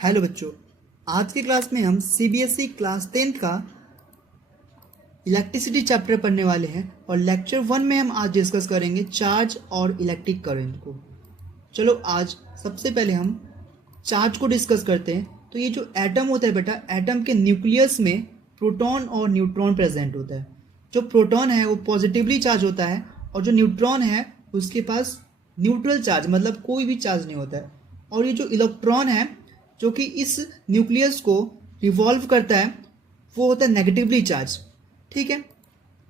Hello बच्चों, आज की क्लास में हम सीबीएसई क्लास 10th का इलेक्ट्रिसिटी चैप्टर पढ़ने वाले हैं और लेक्चर 1 में हम आज डिस्कस करेंगे चार्ज और इलेक्ट्रिक करंट को। चलो आज सबसे पहले हम चार्ज को डिस्कस करते हैं। तो ये जो एटम होता है बेटा, एटम के न्यूक्लियस में प्रोटॉन और न्यूट्रॉन प्रेजेंट होता है। जो प्रोटॉन है वो पॉजिटिवली चार्ज होता है और जो न्यूट्रॉन है उसके पास न्यूट्रल चार्ज मतलब कोई भी चार्ज नहीं होता है। और ये जो इलेक्ट्रॉन है जो कि इस न्यूक्लियस को रिवॉल्व करता है वो होता है नेगेटिवली चार्ज। ठीक है,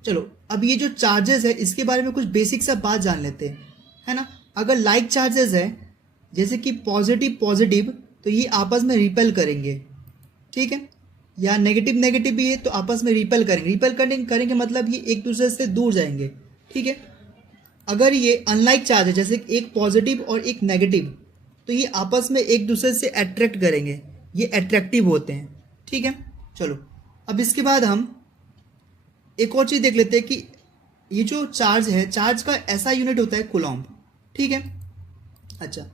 चलो अब ये जो चार्जेस है इसके बारे में कुछ बेसिक सा बात जान लेते हैं, है ना। अगर लाइक चार्जेस है जैसे कि पॉजिटिव पॉजिटिव तो ये आपस में रिपेल करेंगे, ठीक है, या नेगेटिव नेगेटिव भी है तो आपस में रिपेल करेंगे। रिपेल करेंगे मतलब ये एक दूसरे से दूर जाएंगे, ठीक है। अगर ये अनलाइक चार्ज है जैसे एक पॉजिटिव और एक नेगेटिव तो ये आपस में एक दूसरे से अट्रैक्ट करेंगे, ये अट्रैक्टिव होते हैं, ठीक है। चलो अब इसके बाद हम एक और चीज़ देख लेते हैं कि ये जो चार्ज है, चार्ज का ऐसा यूनिट होता है कूलॉम्ब, ठीक है। अच्छा,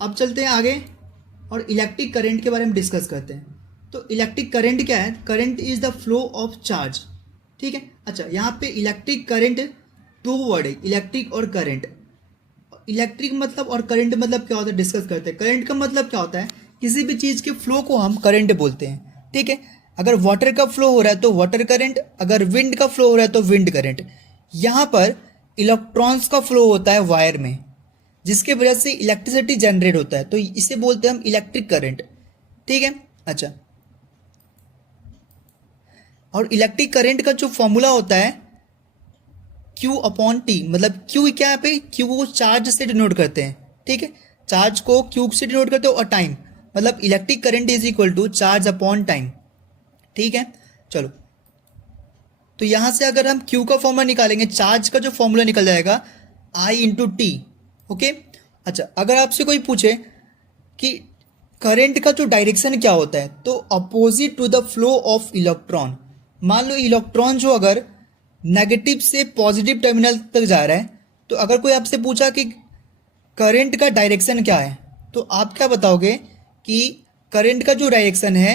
अब चलते हैं आगे और इलेक्ट्रिक करंट के बारे में डिस्कस करते हैं। तो इलेक्ट्रिक करंट क्या है? Current is the flow of charge, ठीक है। अच्छा, यहाँ पे इलेक्ट्रिक करंट दो वर्ड है, इलेक्ट्रिक और करंट। इलेक्ट्रिक मतलब और करंट मतलब क्या होता है डिस्कस करते हैं। करंट का मतलब क्या होता है? किसी भी चीज़ के फ्लो को हम करंट बोलते हैं, ठीक है। अगर वाटर का फ्लो हो रहा है तो वाटर करंट, अगर विंड का फ्लो हो रहा है तो विंड करंट। यहाँ पर इलेक्ट्रॉन्स का फ्लो होता है वायर में जिसके वजह से इलेक्ट्रिसिटी जनरेट होता है, तो इसे बोलते हैं हम इलेक्ट्रिक करंट, ठीक है। अच्छा, और इलेक्ट्रिक करंट का जो फॉर्मूला होता है Q/T, मतलब Q क्या है पे, Q को चार्ज से डिनोट करते हैं, ठीक है। चार्ज को Q से डिनोट करते हो और टाइम मतलब electric current is equal to charge upon time, ठीक है। चलो तो यहां से अगर हम Q का फॉर्मूला निकालेंगे, चार्ज का जो फॉर्मूला निकल जाएगा I/T, ओके। अच्छा, अगर आपसे कोई पूछे कि करंट का जो डायरेक्शन क्या होता है तो opposite to the flow of electron. मान लो इलेक्ट्रॉन जो अगर नेगेटिव से पॉजिटिव टर्मिनल तक जा रहा है तो अगर कोई आपसे पूछा कि करंट का डायरेक्शन क्या है तो आप क्या बताओगे कि करंट का जो डायरेक्शन है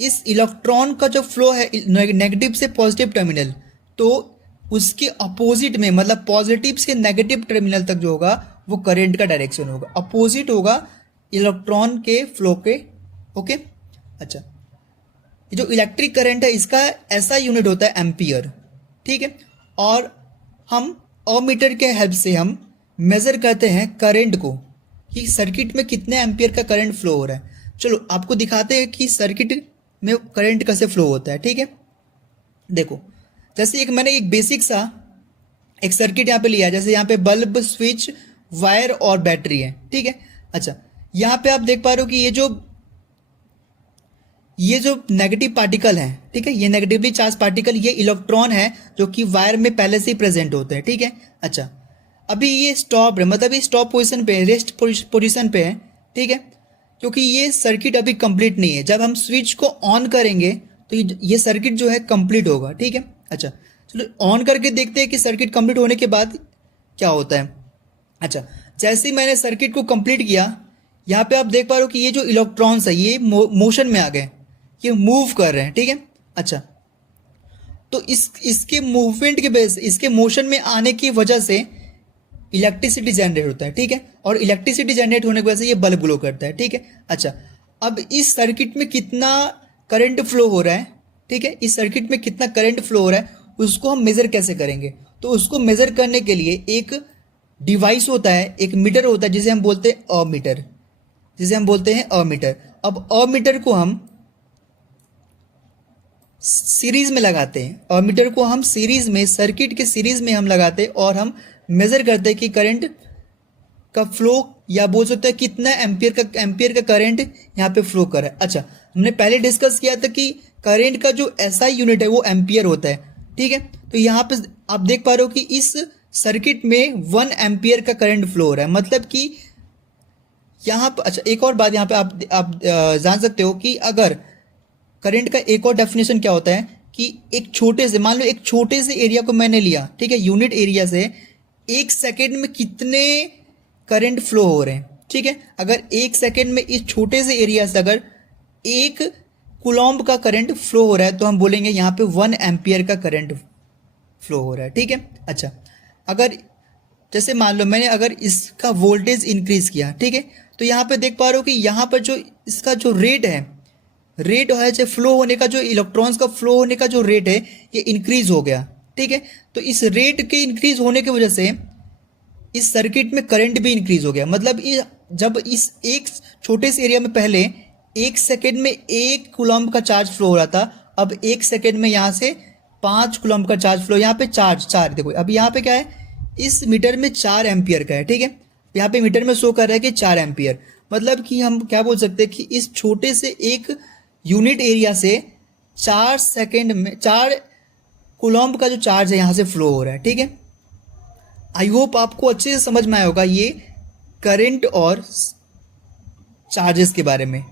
इस इलेक्ट्रॉन का जो फ्लो है नेगेटिव से पॉजिटिव टर्मिनल तो उसके अपोजिट में मतलब पॉजिटिव से नेगेटिव टर्मिनल तक जो होगा वो करंट का डायरेक्शन होगा, अपोजिट होगा इलेक्ट्रॉन के फ्लो के, ओके। अच्छा, ये जो इलेक्ट्रिक करंट है इसका ऐसा यूनिट होता है एम्पियर, ठीक है। और हम ओमीटर के हेल्प से हम मेजर करते हैं करंट को कि सर्किट में कितने एम्पियर का करंट फ्लो हो रहा है। चलो आपको दिखाते हैं कि सर्किट में करंट कैसे फ्लो होता है, ठीक है। देखो जैसे मैंने एक बेसिक सा एक सर्किट यहाँ पे लिया है, जैसे यहाँ पे बल्ब, स्विच, वायर और बैटरी है, ठीक है। अच्छा, यहाँ पे आप देख पा रहे हो कि ये जो नेगेटिव पार्टिकल है, ठीक है, ये नेगेटिवली चार्ज पार्टिकल ये इलेक्ट्रॉन है जो कि वायर में पहले से ही प्रेजेंट होते हैं, ठीक है। अच्छा, अभी ये स्टॉप है मतलब ये स्टॉप पोजीशन पे है, रेस्ट पोजीशन पे है, ठीक है, क्योंकि ये सर्किट अभी कंप्लीट नहीं है। जब हम स्विच को ऑन करेंगे तो ये सर्किट जो है कंप्लीट होगा, ठीक है। अच्छा, चलो ऑन करके देखते हैं कि सर्किट कंप्लीट होने के बाद क्या होता है। अच्छा, जैसे ही मैंने सर्किट को कंप्लीट किया यहाँ पे आप देख पा रहे हो कि ये जो इलेक्ट्रॉन्स है ये मोशन में आ गए, ये मूव कर रहे हैं, ठीक है। अच्छा, तो इसके मूवमेंट के बेस, इसके मोशन में आने की वजह से इलेक्ट्रिसिटी जनरेट होता है, ठीक है। और इलेक्ट्रिसिटी जनरेट होने की वजह से ये बल्ब ग्लो करता है, ठीक है। अच्छा, अब इस सर्किट में कितना करंट फ्लो हो रहा है, ठीक है, इस सर्किट में कितना करंट फ्लो हो रहा है उसको हम मेजर कैसे करेंगे। तो उसको मेजर करने के लिए एक डिवाइस होता है, एक मीटर होता है जिसे हम बोलते हैं अमीटर, जिसे हम बोलते हैं अमीटर। अब अमीटर को हम सीरीज में लगाते हैं, अमीटर को हम सीरीज में, सर्किट के सीरीज में हम लगाते हैं और हम मेजर करते हैं कि करंट का फ्लो या बोल सकते हैं कितना एम्पियर का करंट यहाँ पे फ्लो कर रहा है। अच्छा, हमने पहले डिस्कस किया था कि करंट का जो ऐसा यूनिट है वो एम्पियर होता है, ठीक है। तो यहाँ पे आप देख पा रहे हो कि इस सर्किट में 1 एम्पियर का करंट फ्लो हो रहा है, मतलब कि यहाँ पर। अच्छा, एक और बात यहाँ पे आप जान सकते हो कि अगर करंट का एक और डेफिनेशन क्या होता है कि एक छोटे से, मान लो एक छोटे से एरिया को मैंने लिया, ठीक है, यूनिट एरिया से 1 सेकेंड में कितने करंट फ्लो हो रहे हैं, ठीक है। अगर 1 सेकेंड में इस छोटे से एरिया से अगर 1 कूलॉम्ब का करंट फ्लो हो रहा है तो हम बोलेंगे यहाँ पे 1 एम्पियर का करंट फ्लो हो रहा है, ठीक है। अच्छा, अगर जैसे मान लो मैंने अगर इसका वोल्टेज इंक्रीज किया, ठीक है, तो यहाँ पे देख पा रहे हो कि यहाँ पर जो इसका जो रेट है जो फ्लो होने का, जो इलेक्ट्रॉन्स का फ्लो होने का जो रेट है ये इंक्रीज हो गया, ठीक है। तो इस रेट के इंक्रीज होने की वजह से इस सर्किट में करंट भी इंक्रीज हो गया। मतलब जब इस एक छोटे से एरिया में पहले 1 सेकेंड में 1 कूलॉम्ब का चार्ज फ्लो हो रहा था, अब 1 सेकेंड में यहाँ से 5 कूलॉम्ब का चार्ज फ्लो, यहाँ पे चार देखो, अब यहाँ पे क्या है, इस मीटर में 4 एम्पियर का है, ठीक है। यहाँ पे मीटर में शो कर रहा है कि 4 एम्पियर, मतलब कि हम क्या बोल सकते हैं कि इस छोटे से एक यूनिट एरिया से 4 सेकेंड में 4 कूलॉम्ब का जो चार्ज है यहाँ से फ्लो हो रहा है, ठीक है। आई होप आपको अच्छे से समझ में आया होगा ये करंट और चार्जेस के बारे में।